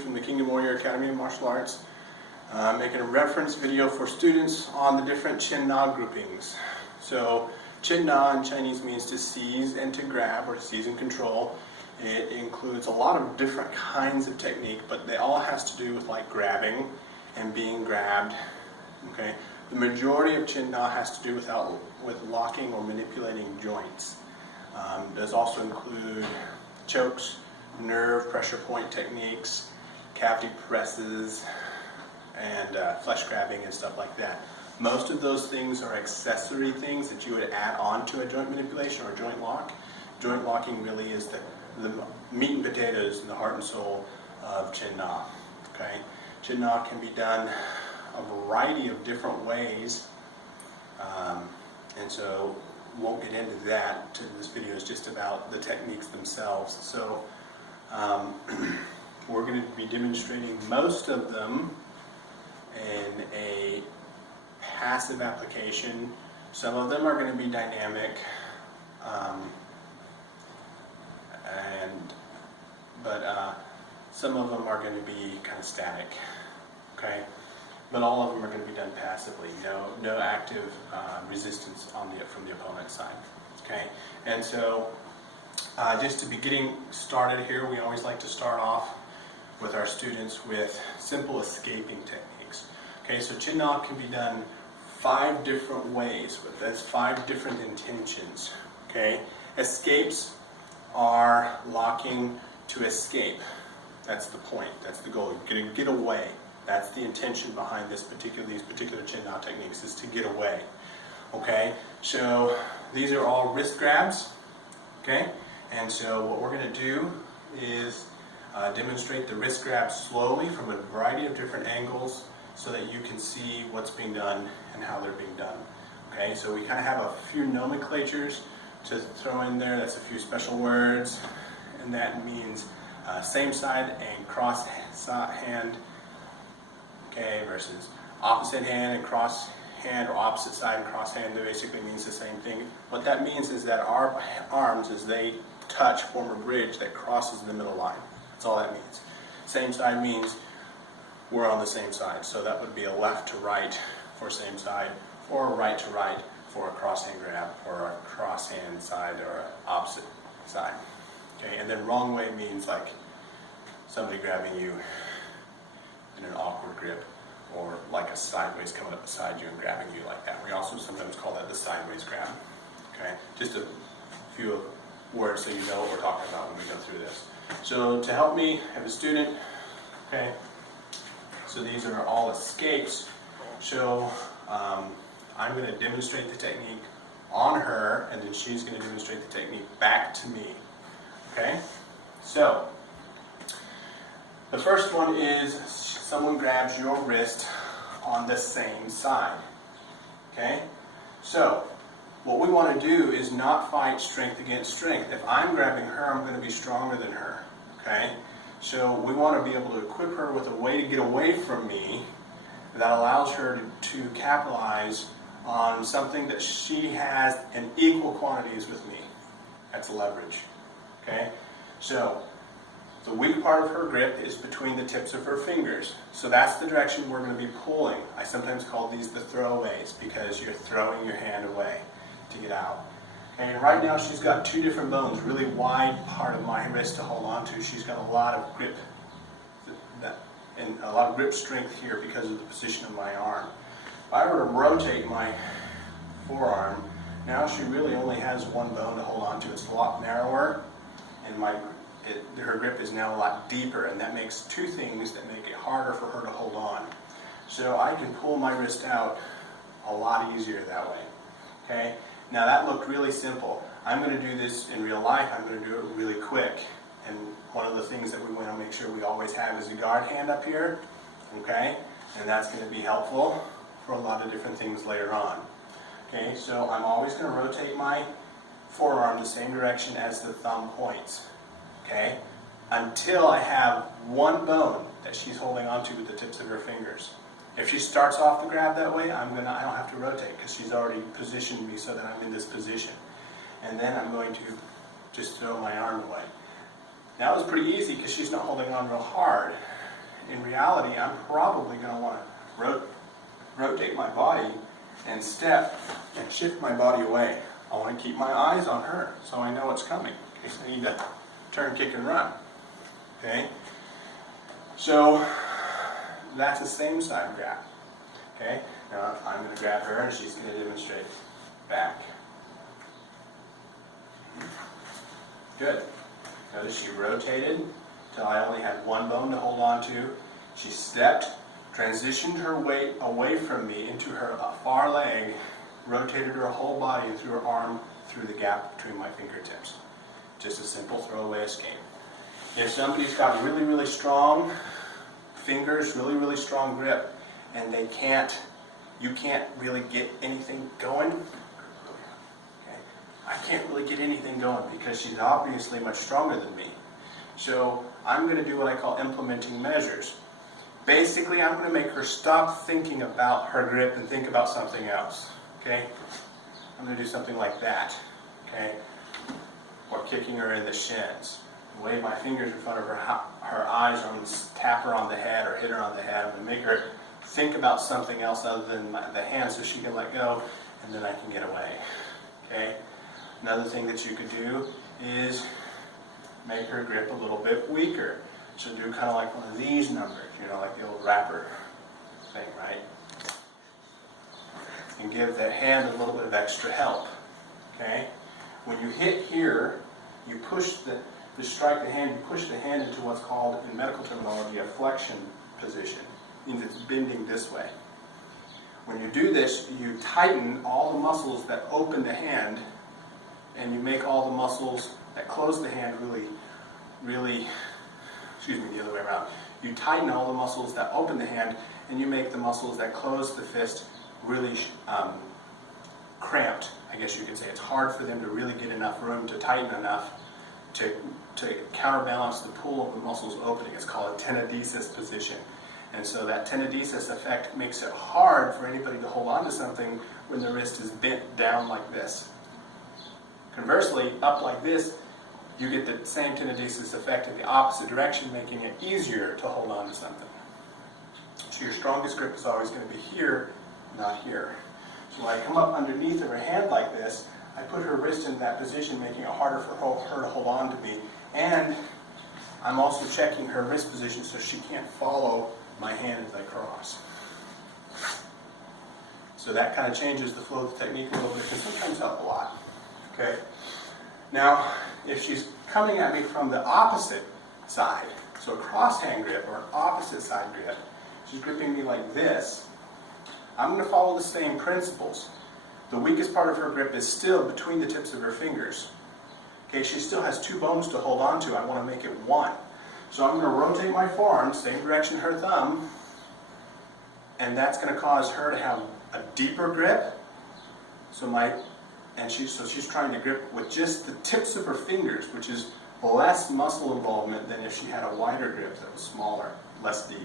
from the Kingdom Warrior Academy of Martial Arts, making a reference video for students on the different Qin Na groupings. So Qin Na in Chinese means to seize and to grab, or to seize and control. It includes a lot of different kinds of technique, but they all has to do with like grabbing and being grabbed. Okay, the majority of Qin Na has to do with locking or manipulating joints. Does also include chokes, nerve pressure point techniques, cavity presses, and flesh grabbing and stuff like that. Most of those things are accessory things that you would add on to a joint manipulation or joint lock. Joint locking really is the meat and potatoes and the heart and soul of Qin Na. Okay? Qin Na can be done a variety of different ways, and so won't get into that. This video is just about the techniques themselves. So we're going to be demonstrating most of them in a passive application. Some of them are going to be dynamic, but some of them are going to be kind of static. Okay, but all of them are going to be done passively. No active resistance from the opponent's side. Okay, and so just to be getting started here, we always like to start off with our students with simple escaping techniques. Okay, so Qin Na can be done 5 different ways, but that's 5 different intentions. Okay, escapes are locking to escape. That's the point. That's the goal. You're going to get away. That's the intention behind these particular Qin Na techniques, is to get away. Okay, so these are all wrist grabs. Okay, and so what we're going to do is demonstrate the wrist grab slowly from a variety of different angles so that you can see what's being done and how they're being done. Okay, so we kind of have a few nomenclatures to throw in there. That's a few special words, and that means same side and cross hand, okay, versus opposite hand and cross hand, or opposite side and cross hand. That basically means the same thing. What that means is that our arms, as they touch, form a bridge that crosses the middle line. That's all that means. Same side means we're on the same side. So that would be a left to right for same side, or a right to right for a cross hand grab, or a cross hand side, or an opposite side. Okay, and then wrong way means like somebody grabbing you in an awkward grip, or like a sideways coming up beside you and grabbing you like that. We also sometimes call that the sideways grab. Okay, just a few words so you know what we're talking about when we go through this. So to help me, I have a student. Okay, so these are all escapes. So I'm going to demonstrate the technique on her, and then she's going to demonstrate the technique back to me. Okay, so the first one is someone grabs your wrist on the same side. Okay, so what we want to do is not fight strength against strength. If I'm grabbing her, I'm going to be stronger than her. Okay, so we want to be able to equip her with a way to get away from me that allows her to capitalize on something that she has in equal quantities with me. That's leverage. Okay, so the weak part of her grip is between the tips of her fingers. So that's the direction we're going to be pulling. I sometimes call these the throwaways, because you're throwing your hand away to get out. And right now she's got 2 different bones, really wide part of my wrist to hold on to. She's got a lot of grip and a lot of grip strength here because of the position of my arm. If I were to rotate my forearm, now she really only has 1 bone to hold on to. It's a lot narrower, and her grip is now a lot deeper, and that makes 2 things that make it harder for her to hold on. So I can pull my wrist out a lot easier that way. Okay? Now that looked really simple. I'm going to do this in real life. I'm going to do it really quick. And one of the things that we want to make sure we always have is a guard hand up here. Okay? And that's going to be helpful for a lot of different things later on. Okay? So I'm always going to rotate my forearm the same direction as the thumb points. Okay? Until I have 1 bone that she's holding onto with the tips of her fingers. If she starts off the grab that way, I don't have to rotate, because she's already positioned me so that I'm in this position. And then I'm going to just throw my arm away. Now it's pretty easy because she's not holding on real hard. in reality, I'm probably going to want to rotate my body and step and shift my body away. I want to keep my eyes on her so I know what's coming in case I need to turn, kick, and run. Okay? So that's the same side grab. Okay? Now I'm going to grab her and she's going to demonstrate back. Good. Notice she rotated till I only had one bone to hold on to. She stepped, transitioned her weight away from me into her far leg, rotated her whole body and threw her arm through the gap between my fingertips. Just a simple throwaway escape. If somebody's got really, really strong fingers, really, really strong grip, and you can't really get anything going, I can't really get anything going because she's obviously much stronger than me. So I'm going to do what I call implementing measures. Basically, I'm going to make her stop thinking about her grip and think about something else. Okay? I'm going to do something like that. Okay? Or kicking her in the shins. Wave my fingers in front of her eyes, or tap her on the head or hit her on the head. I'm going to make her think about something else other than the hand so she can let go, and then I can get away. Okay? Another thing that you could do is make her grip a little bit weaker. So do kind of like one of these numbers, like the old rapper thing, right? And give the hand a little bit of extra help. Okay? When you hit here, you push to strike the hand, you push the hand into what's called, in medical terminology, a flexion position. It means it's bending this way. When you do this, you tighten all the muscles that open the hand, and you make all the muscles that close the hand really, the other way around. You tighten all the muscles that open the hand, and you make the muscles that close the fist really cramped, I guess you could say. It's hard for them to really get enough room to tighten enough to counterbalance the pull of the muscles opening. It's called a tenodesis position. And so that tenodesis effect makes it hard for anybody to hold on to something when the wrist is bent down like this. Conversely, up like this, you get the same tenodesis effect in the opposite direction, making it easier to hold on to something. So your strongest grip is always going to be here, not here. So when I come up underneath of her hand like this, I put her wrist in that position, making it harder for her to hold on to me. And I'm also checking her wrist position so she can't follow my hand as I cross. So that kind of changes the flow of the technique a little bit, can sometimes help a lot. Okay? Now, if she's coming at me from the opposite side, so a cross hand grip or an opposite side grip, she's gripping me like this, I'm going to follow the same principles. The weakest part of her grip is still between the tips of her fingers. Okay, she still has two bones to hold on to. I want to make it one. So I'm going to rotate my forearm, same direction her thumb, and that's going to cause her to have a deeper grip. She's trying to grip with just the tips of her fingers, which is less muscle involvement than if she had a wider grip that was smaller, less deep.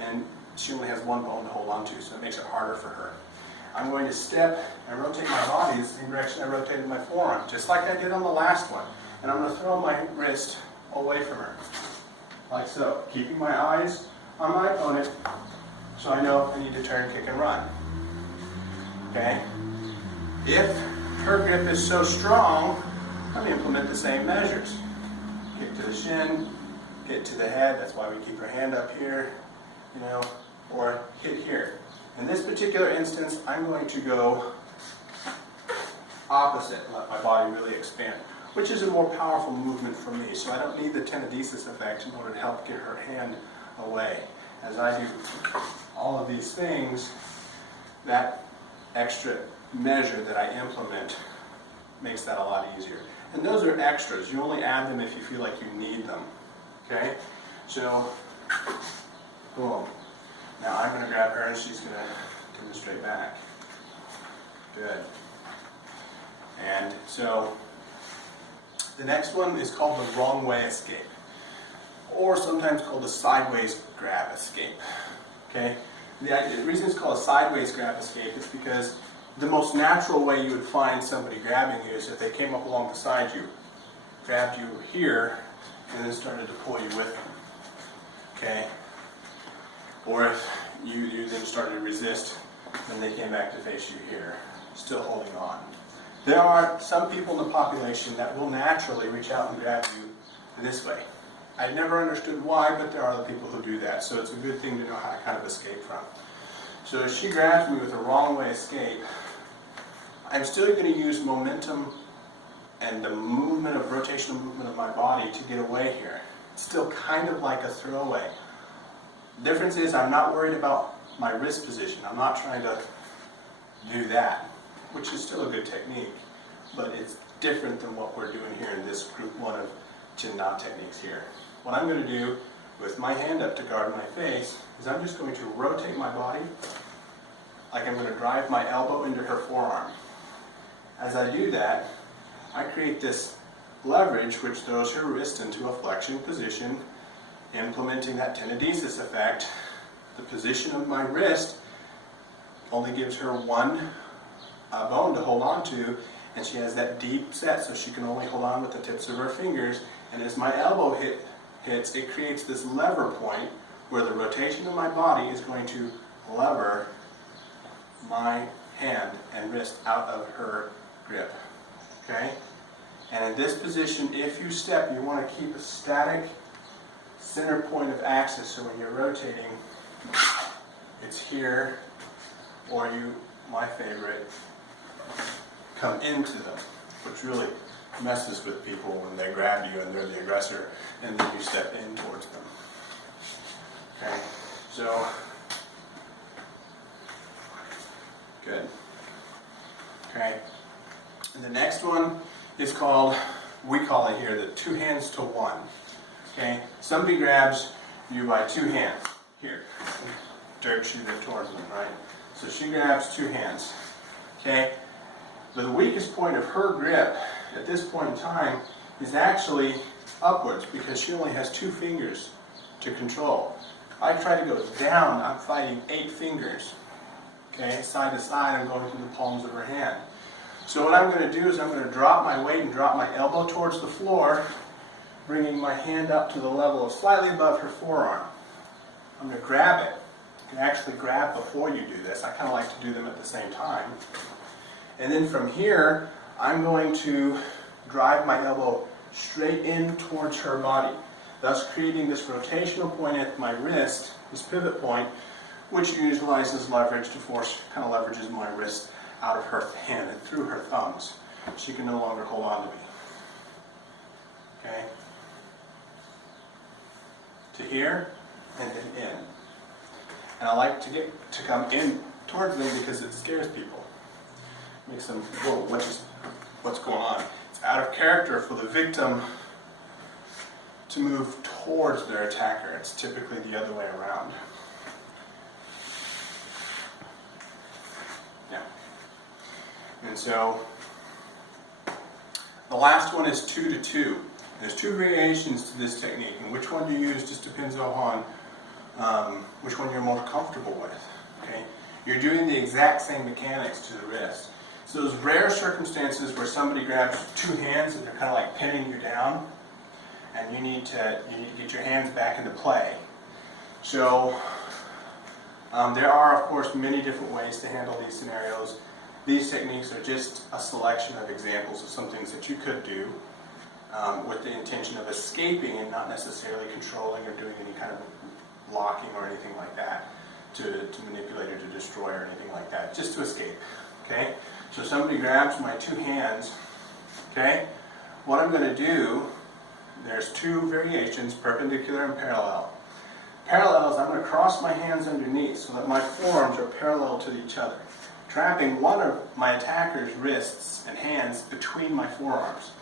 And she only has one bone to hold on to, so it makes it harder for her. I'm going to step and rotate my body the same direction I rotated my forearm, just like I did on the last one. And I'm going to throw my wrist away from her, like so, keeping my eyes on my opponent so I know I need to turn, kick, and run. Okay? If her grip is so strong, I'm going to implement the same measures. Kick to the shin, hit to the head, that's why we keep her hand up here, or hit here. In this particular instance, I'm going to go opposite and let my body really expand, which is a more powerful movement for me. So I don't need the tenodesis effect in order to help get her hand away. As I do all of these things, that extra measure that I implement makes that a lot easier. And those are extras. You only add them if you feel like you need them. Okay? So, boom. Now I'm going to grab her and she's going to demonstrate back. Good. And so, the next one is called the wrong way escape, or sometimes called the sideways grab escape. Okay? The reason it's called a sideways grab escape is because the most natural way you would find somebody grabbing you is if they came up along beside you, grabbed you here, and then started to pull you with them. Okay? Or if you then started to resist, then they came back to face you here, still holding on. There are some people in the population that will naturally reach out and grab you this way. I never understood why, but there are other people who do that, so it's a good thing to know how to kind of escape from. So if she grabs me with a wrong way escape, I'm still going to use momentum and the movement of rotational movement of my body to get away here. It's still kind of like a throwaway. The difference is I'm not worried about my wrist position. I'm not trying to do that, which is still a good technique, but it's different than what we're doing here in this group 1 of Qin Na techniques here. What I'm going to do with my hand up to guard my face is I'm just going to rotate my body like I'm going to drive my elbow into her forearm. As I do that, I create this leverage which throws her wrist into a flexion position, implementing that tenodesis effect. The position of my wrist only gives her one bone to hold on to, and she has that deep set, so she can only hold on with the tips of her fingers. And as my elbow hits, it creates this lever point where the rotation of my body is going to lever my hand and wrist out of her grip. Okay? And in this position, if you step, you want to keep a static center point of axis, so when you're rotating, it's here, or you, my favorite, come into them, which really messes with people when they grab you and they're the aggressor, and then you step in towards them. Okay, so, good. Okay, and the next one is called, we call it here, the 2 hands to 1. Okay, somebody grabs you by 2 hands, here, directs you towards them, right? So she grabs 2 hands, okay? The weakest point of her grip at this point in time is actually upwards because she only has 2 fingers to control. If I try to go down, I'm fighting 8 fingers, okay? Side to side, I'm going through the palms of her hand. So what I'm going to do is I'm going to drop my weight and drop my elbow towards the floor, bringing my hand up to the level of slightly above her forearm. I'm going to grab it. You can actually grab before you do this. I kind of like to do them at the same time. And then from here, I'm going to drive my elbow straight in towards her body, thus creating this rotational point at my wrist, this pivot point, which utilizes leverage to force, kind of leverages my wrist out of her hand and through her thumbs. She can no longer hold on to me. Okay? To here, and then in. And I like to get to come in towards them because it scares people. Makes them, whoa, what's going on? It's out of character for the victim to move towards their attacker. It's typically the other way around. Yeah. And so, the last one is 2 to 2. There's 2 variations to this technique, and which one you use just depends on which one you're more comfortable with. Okay? You're doing the exact same mechanics to the wrist. So those rare circumstances where somebody grabs 2 hands and they're kind of like pinning you down, and you need to get your hands back into play. So there are, of course, many different ways to handle these scenarios. These techniques are just a selection of examples of some things that you could do with the intention of escaping and not necessarily controlling or doing any kind of locking or anything like that to manipulate or to destroy or anything like that, just to escape. Okay? So somebody grabs my 2 hands, okay? What I'm going to do, there's 2 variations, perpendicular and parallel. Parallel is I'm going to cross my hands underneath so that my forearms are parallel to each other, trapping one of my attacker's wrists and hands between my forearms.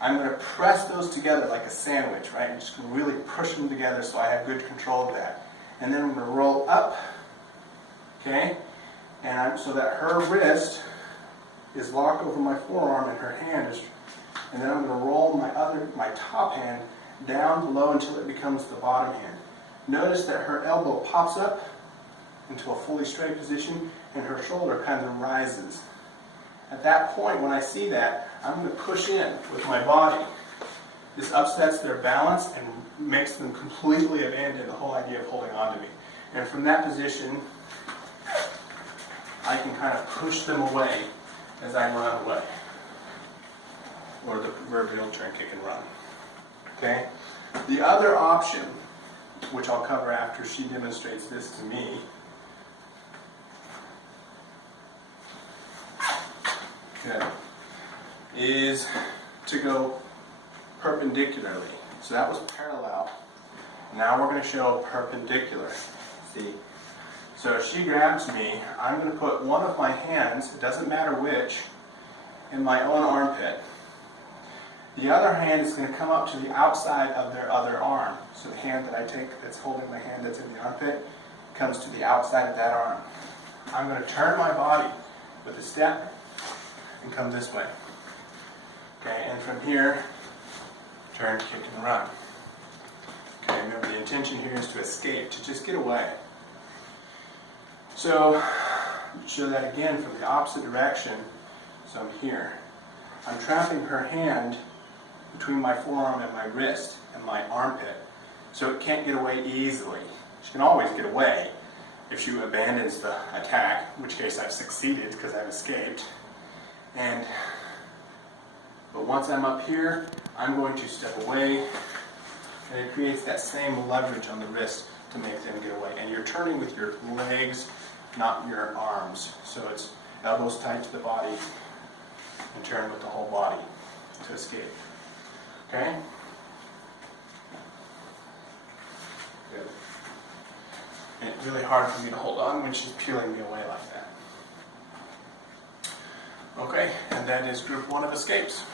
I'm going to press those together like a sandwich, right? I'm just going to really push them together so I have good control of that. And then I'm going to roll up, okay? And so that her wrist is locked over my forearm and her hand is, and then I'm going to roll my top hand down below until it becomes the bottom hand. Notice that her elbow pops up into a fully straight position and her shoulder kind of rises. At that point, when I see that, I'm going to push in with my body. This upsets their balance and makes them completely abandon the whole idea of holding on to me. And from that position, I can kind of push them away as I run away. Or the proverbial turn, kick, and run. Okay? The other option, which I'll cover after she demonstrates this to me, okay, is to go perpendicularly. So that was parallel. Now we're going to show perpendicular. See? So if she grabs me, I'm going to put one of my hands, it doesn't matter which, in my own armpit. The other hand is going to come up to the outside of their other arm. So the hand that I take that's holding my hand that's in the armpit comes to the outside of that arm. I'm going to turn my body with a step and come this way. Okay, and from here, turn, kick, and run. Okay, remember the intention here is to escape, to just get away. So, show that again from the opposite direction. So I'm here. I'm trapping her hand between my forearm and my wrist and my armpit, so it can't get away easily. She can always get away if she abandons the attack, in which case I've succeeded because I've escaped. But once I'm up here, I'm going to step away, and it creates that same leverage on the wrist to make them get away. And you're turning with your legs, not your arms. So it's elbows tight to the body, and turn with the whole body to escape. Okay? Good. And it's really hard for me to hold on when she's peeling me away like that. Okay, and that is group 1 of escapes.